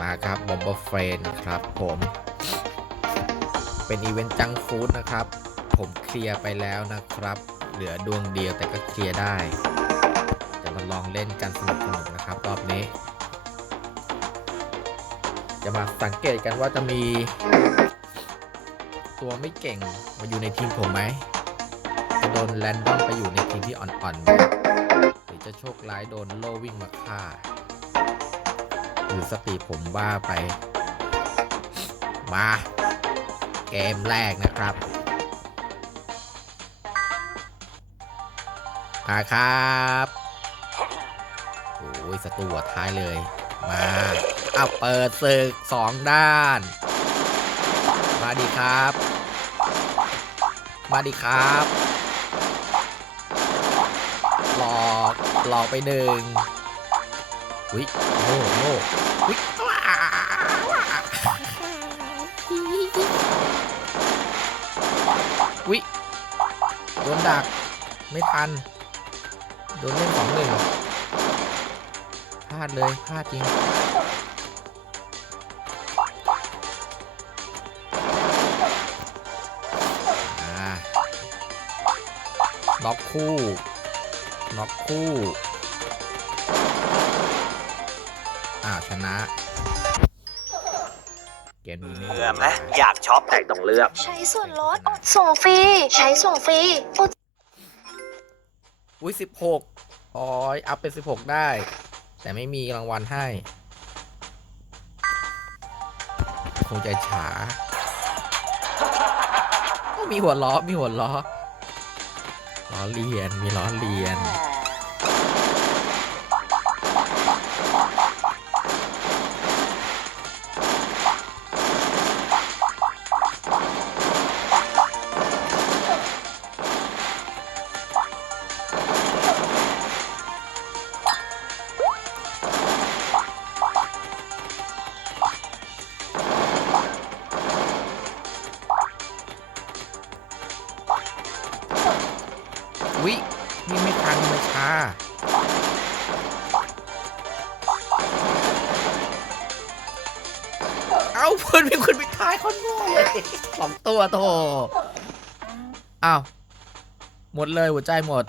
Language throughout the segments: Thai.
มาครับบอมเบอร์เฟรนครับผม เป็นอีเวนต์จังฟู้ดนะครับ ผมเคลียร์ไปแล้วนะครับ เหลือดวงเดียวแต่ก็เคลียร์ได้จะมาลองเล่นกันสนุกสนุกๆนะครับ รอบนี้ จะมาสังเกตกันว่าจะมี ตัวไม่เก่งมาอยู่ในทีมผมไหมจะโดนแรนดอมไปอยู่ในทีมที่อ่อนๆหรือจะโชคร้ายโดนโลวิ่งมาฆ่าือสปีดผมว่าไป มา เกมแรกนะครับมาครับโอ้ยสตูหัวท้ายเลย มาอ้าวเปิดศึกสองด้าน มาดีครับ มาดีครับหลอกหลอกไปหนึ่งอุ้ย โง่โง่ว้าอุ้ยโดนดัก ไม่ทัน โดนเล่นสองหนึ่งพลาดเลย พลาดจริงอ่าล็อกคู่ล็อกคู่ อ่าชนะเกมนี้ไม่เลือกนะอยากช็อปแต่ต้องเลือก ใช้ส่วนลดส่งฟรี ใช้ส่งฟรีโปรอุ้ยสิบหกอ๋อยอัพเป็นสิบหกได้ แต่ไม่มีรางวัลให้ คงจะช้ามีหัวล้อมีหัวล้อล้อเลียนมีล้อเลียน วินี่ไม่ทันมาช้าเอาเพื่อนมีคนไปทายคนโง่เลยสองตัวโตอ้าวหมดเลยหัวใจหมด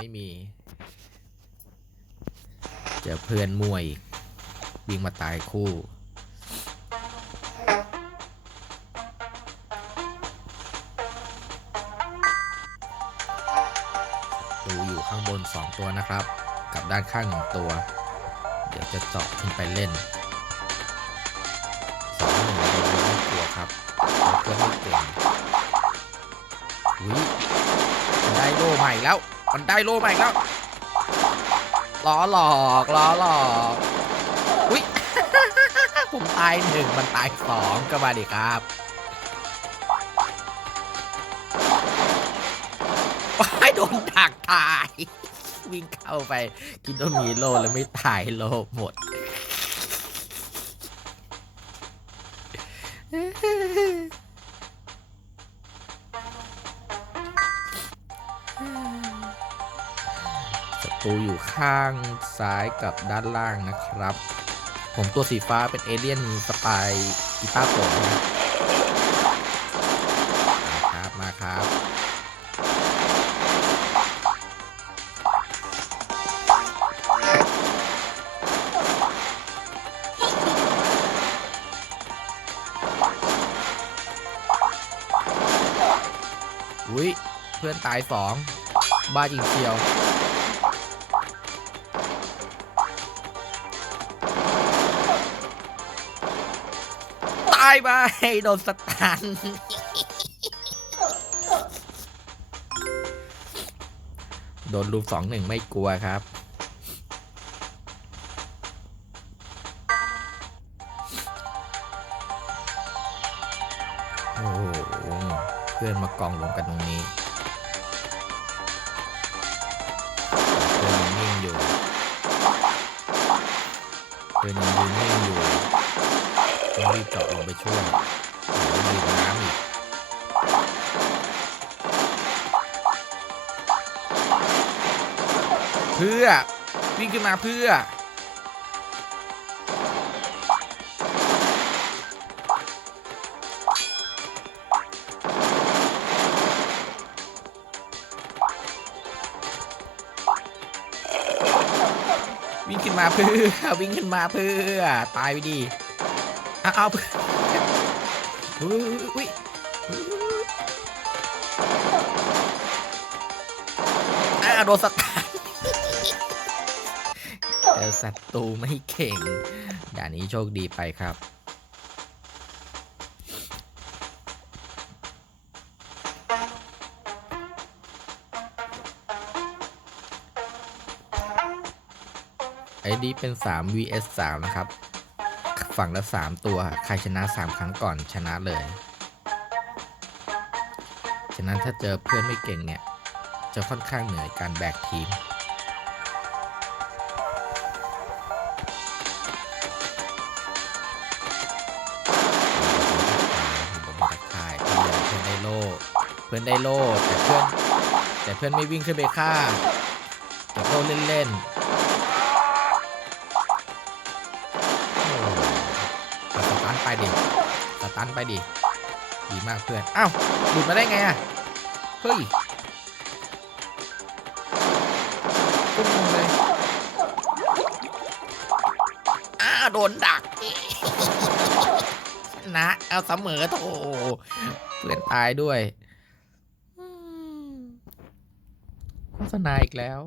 ไม่มี เจอเพื่อนมวยอีกวิ่งมาตายคู่ ดูอยู่ข้างบน 2 ตัวนะครับ กับด้านข้างหนึ่งตัว เดี๋ยวจะเจาะขึ้นไปเล่นสองหนึ่งเราไม่กลัวครับเราเพื่อนไม่เก่งอุ้ยมันได้โล่ใหม่แล้ว มันได้โล่ใหม่แล้วล้อหลอกล้อหลอกอุ้ย ผมตายหนึ่งมันตายสองก็มาดิครับว้ายโดนดักตาย วิ่งเข้าไปคิดว่ามีโล่แล้วไม่ตายโล่หมด ตูอยู่ข้างซ้ายกับด้านล่างนะครับ ผมตัวสีฟ้าเป็นเอเลี่ยนสปายกีตาร์โปงนะครับมาครับอุ้ยเพื่อนตายสองบ้าจริงเชียวายไปโดนสตันโดนลูกสองหนึ่งไม่กลัวครับ โอ้โหเพื่อนมากองรวมกันตรงนี้เพื่อนยังนิ่งอยู่เพื่อนยังยืนนิ่งอยู่ ต้องรีบเจาะลงไปช่วยโอ้โหดื่มน้ำอีกเพื่อวิ่งขึ้นมาเพื่อ วิ่งขึ้นมาเพื่อ วิ่งขึ้นมาเพื่อ ตายไปดี เอาเอาเพื่ออุ้ยอุ้ยอาโดนสตาร์เจอศัตรูไม่เก่ง ด่านนี้โชคดีไปครับ ไอ้นี้เป็น 3 vs 3 นะครับ ฝั่งละ3ตัว ใครชนะ3ครั้งก่อนชนะเลย ฉะนั้นถ้าเจอเพื่อนไม่เก่งเนี่ย จะค่อนข้างเหนื่อยการแบกทีมผมมาทักทายเพื่อนเพื่อนได้โล่เพื่อนได้โล่แต่เพื่อนแต่เพื่อนไม่วิ่งขึ้นไปฆ่าเก็บโล่เล่นๆ ไปดิสตันไปดิดีมากเพื่อนอ้าวหลุดมาได้ไงอะเฮ้ยตุ้มลงเลยอ้าโดนดักนะเอาเสมอโถเพื่อนตายด้วยโฆษณาอีกแล้ว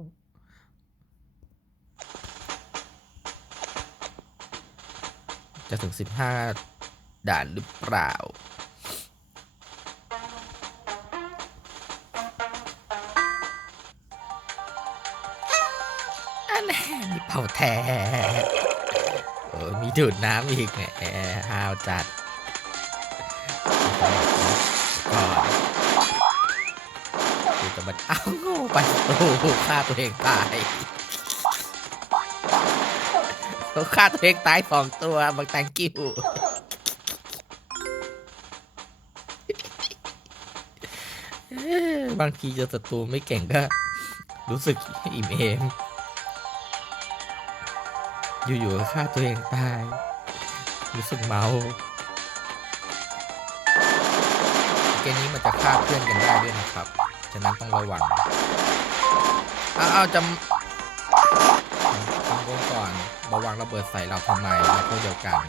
จะถึง 15 ด่านหรือเปล่า อันแน่มีเป่าแท้เออมีดูดน้ำอีกแหมห้าวจัดก่อนกูจะมันเอาโง่ไปโอ้ฆ่าตัวเองตาย เขาฆ่าตัวเองตายสองตัวบางแตงกิ้วบางทีเจอศัตรูไม่เก่งก็ รู้สึกอิ่มเอมอยู่ๆก็ฆ่าตัวเองตาย รู้สึกเมาเกมนี้มันจะฆ่าเพื่อนกันได้ด้วยนะครับ ฉะนั้นต้องระวัง เอาเอาจำ ก้ก่อนมาวางระเบิดใส่เราทำไมในพวกเดียวกัน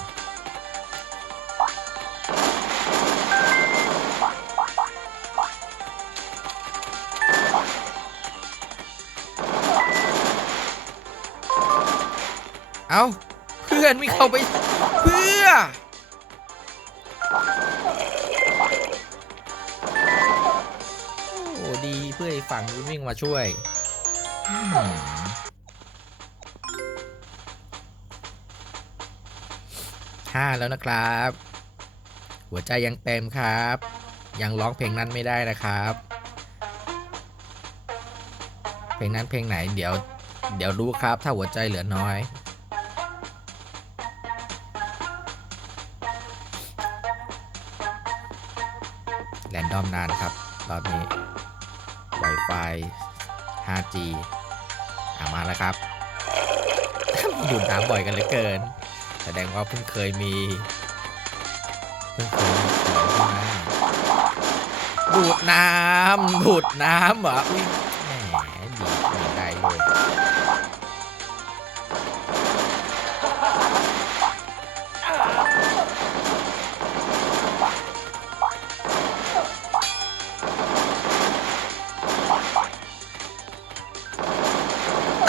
เอา้า เพื่อนไม่เข้าไปเพื่อโอ้ดีเพื่อนฝั่งวิ่งมาช่วย Hmm. 5 แล้วนะครับ หัวใจยังเต็มครับ ยังร้องเพลงนั้นไม่ได้นะครับ เพลงนั้นเพลงไหนเดี๋ยวเดี๋ยวรู้ครับ ถ้าหัวใจเหลือน้อย แรนดอมนานครับรอบนี้ Wi-Fi 5G อามาแล้วครับดูดน้ำบ่อยกันเหลือเกิน แสดงว่าเพิ่งเคยมี เพิ่งเคยมีมาดูดน้ำดูดน้ำเหรออุ้ยแหมดีดีได้เลย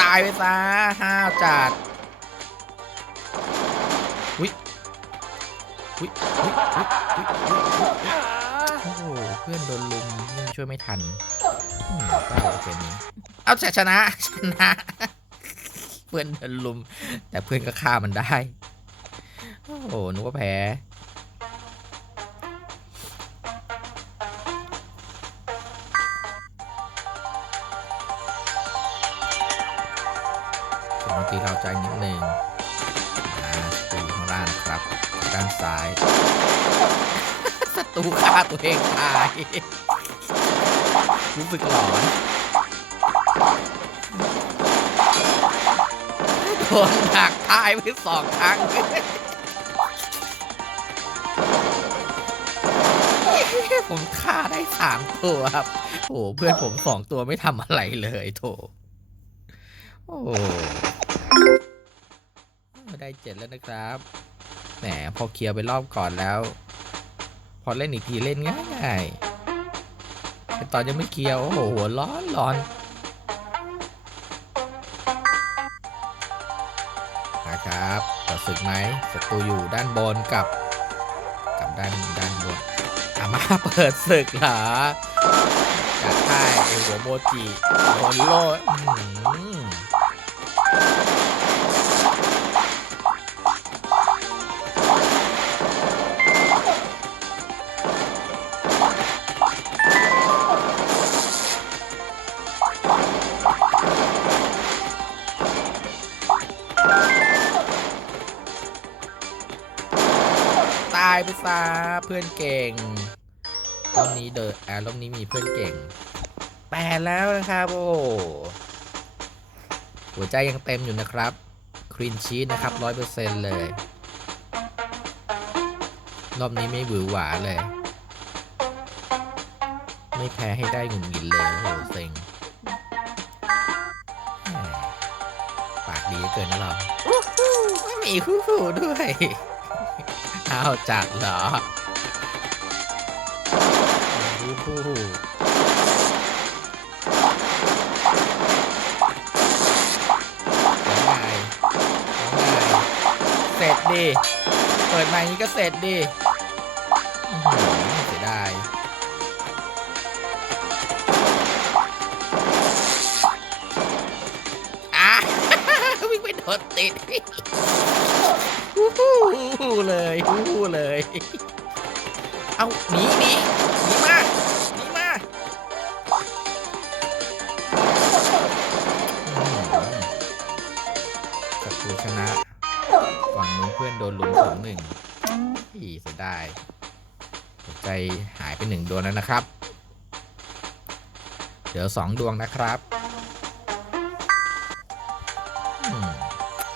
ตายไปซะห้าจัด วิวิวิวิวิวิวิโอ้โหเพื่อนโดนลุมยังช่วยไม่ทันอืมเศร้าเกมนี้เอาชนะชนะเพื่อนโดนลุม แต่เพื่อนก็ฆ่ามันได้โอ้โหนึกว่าแพ้เมื่อกี้เราใจนิดนึงอ่านะครับ ด้านซ้ายศัตรูฆ่าตัวเองตายรู้สึกหลอนโดนหักตายไปสองครั้งผมฆ่าได้สามตัวครับโอ้เพื่อนผมสองตัวไม่ทำอะไรเลยโถโอ้ได้เจ็ดแล้วนะครับ มพอเคลียร์ไปรอบก่อนแล้ว พอเล่นอีกทีเล่นง่ายๆแต่ตอนยังไม่เคลียร์โอ้โหหัวร้อนร้อนนะครับต่อศึกไหมศัตรูอยู่ด้านบนกับกับด้านด้านบนอามาเปิดศึกเหรอจากค่ายไอหัวโมจิโดนโลายไปซะเพื่อนเก่งรอบนี้เดออ่ารอบนี้มีเพื่อนเก่งแปดแล้วนะครับโอ้หัวใจยังเต็มอยู่นะครับครีนชีสนะครับร้อยเปอร์เซ็นต์เลย รอบนี้ไม่หวือหวาเลย ไม่แพ้ให้ได้หงุดหงิดเลยโอ้โหเซ็งปากดีเหลือเกินนะเราไม่มีคู่หูด้วย อ้าวจัดเหรอโอ้โหแล้เสร็จดิเปิดมาอย่างนี้ก็เสร็จดิอื้อหือเสียดายอะวิ่งไปโดนติด ฮู้เลยฮู้เลย เอาหนีหนีหนีมาหนีมาศัตรูชนะฝั่งนู้นเพื่อนโดนลุมสองหนึ่งอีเสียดายหัวใจหายไปหนึ่งดวงแล้วนะครับ เดี๋ยวสองดวงนะครับ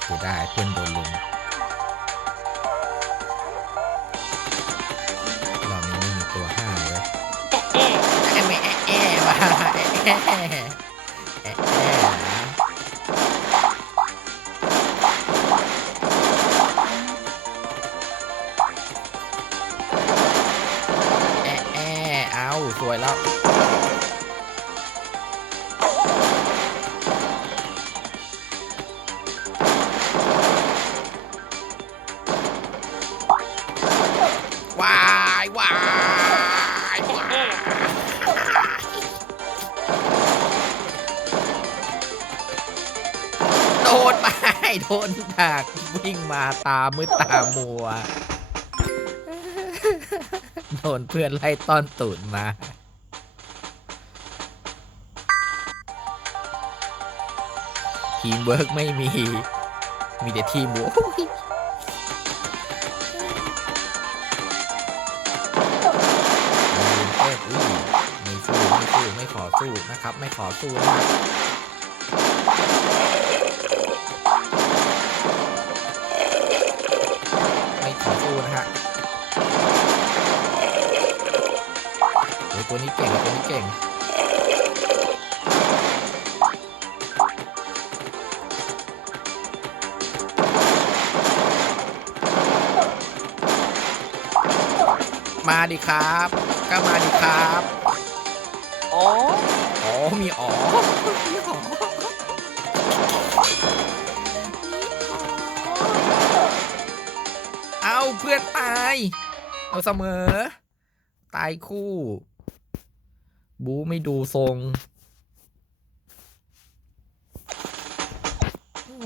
เสียดายเพื่อนโดนลุม เอาสวยแล้วว โดนดักวิ่งมาตามืดตามัวโดนเพื่อนไล่ต้อนตูดมาทีมเวิร์กไม่มี มีแต่ทีมวัวไม่สู้ไม่สู้ไม่ขอสู้นะครับ ไม่ขอสู้นะครับ ตัวนี้เก่งตัวนี้เก่งมาดิครับ ก็มาดิครับอ๋ออ๋อมีอ๋อมีอ๋อเอาเพื่อนตาย เอาเสมอ ตายคู่ บูไม่ดูทรงโอ้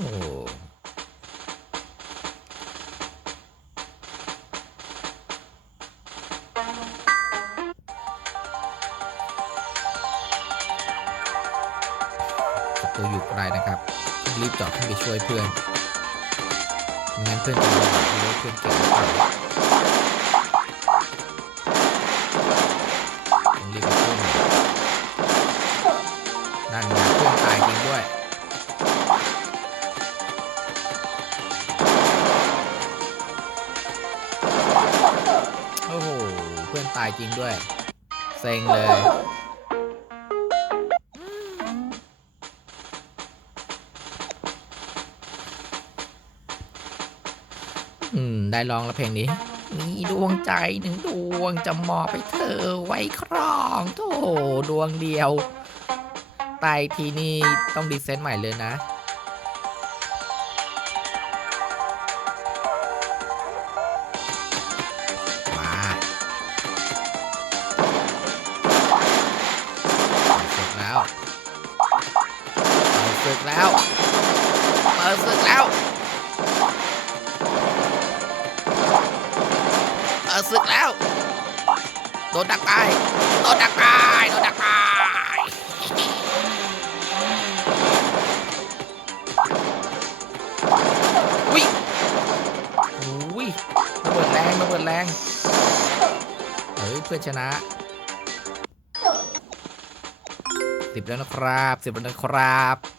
ศัตรูอยู่ไกลนะครับ รีบจอดขึ้นไปช่วยเพื่อนงั้นเพื่อนจะรู้ว่าเพื่อนเก่ง ตายจริงด้วย เซ็งเลย อืม ได้ลองแล้วเพลงนี้ มีดวงใจหนึ่งดวงจะมอบให้เธอไว้ครองโธ่ดวงเดียว ตายทีนี่ต้องดีเซนต์ใหม่เลยนะ เปิดศึกแล้วโดนดักตายโดนดักตายโดนดักตายอุ้ยอุ้ยระเบิดแรงระเบิดแรงเฮ้ยเพื่อชนะสิบแล้วนะครับสิบแล้วนะครับ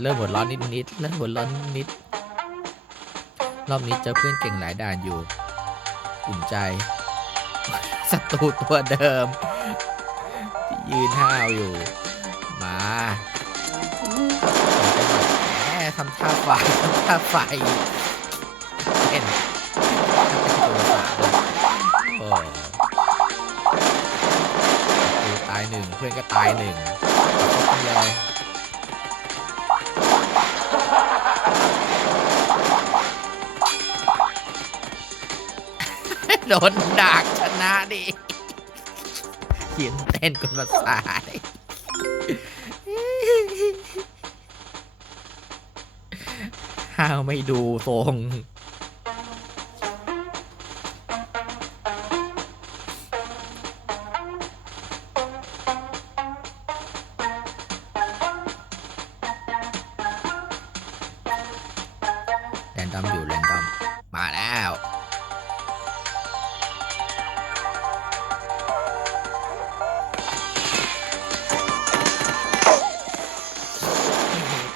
เริ่มหัวร้อนนิดๆเริ่มหัวร้อนนิดๆรอบนี้เจอเพื่อนเก่งหลายด่านอยู่อุ่นใจศัตรูตัวเดิม ที่ยืนห้าวอยู่ มาแหมทำท่าไฟทำท่าไฟเห็นตัวสามโอ้ตายหนึ่งเพื่อนก็ตายหนึ่งไปเลย โดนดากชนะดิเขียนเต้นกันมาสายห้าวไม่ดูทรง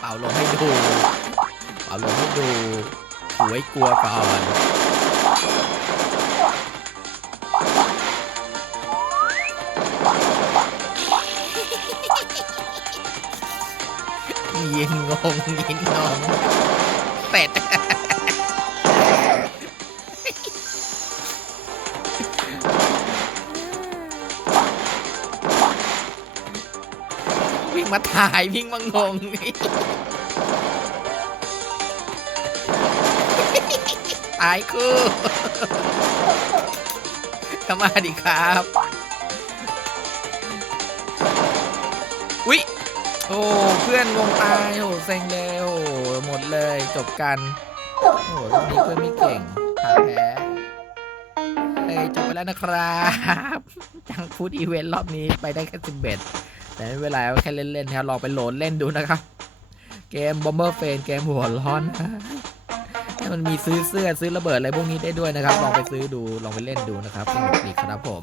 เป่าลมให้ดู เป่าลมให้ดูหวยกลัวก่อนยินงงยินงงเป็ดวิ่งมาถ่ายวิ่งมางง ตายคู่เข้ามาดิครับวิโอ้ เพื่อนวงตาย โอ้เซ็งเลยโอ้หมดเลยจบกัน โอ้รอบนี้เพื่อนไม่เก่งพาแพ้เอ้ยจบไปแล้วนะครับ จังฟูดอีเวนต์รอบนี้ไปได้แค่สิบเอ็ดแต่ไม่เป็นไรอแค่เล่นๆครับลองไปโหลดเล่นดูนะครับ เกม Bomber f a n เกมหัวร้อนนะ มันมีซื้อเสื้อซื้อระเบิดอะไรพวกนี้ได้ด้วยนะครับ ลองไปซื้อดูลองไปเล่นดูนะครับสนุกดีครับผม